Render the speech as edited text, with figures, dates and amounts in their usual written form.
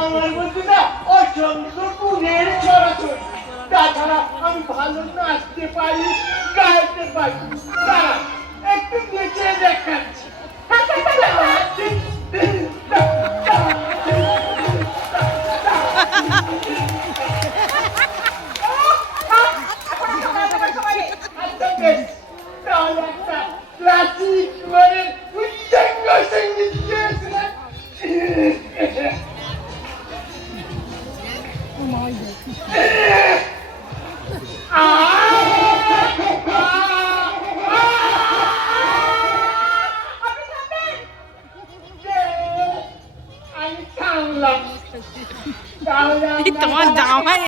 আমার মধ্যে না অসংখ্য গুণের ছড়াছড়ি। তাছাড়া আমি ভালো নাচতে পারি, গাইতে পারি। দাঁড়া, একটু নেচে দেখাচ্ছি। আচ্ছা বেশ, তাহলে একটা ক্লাসিক মানে উচ্চাঙ্গ সঙ্গীত গেয়েছিলেন। আমি থামলাম। তোমার জামাই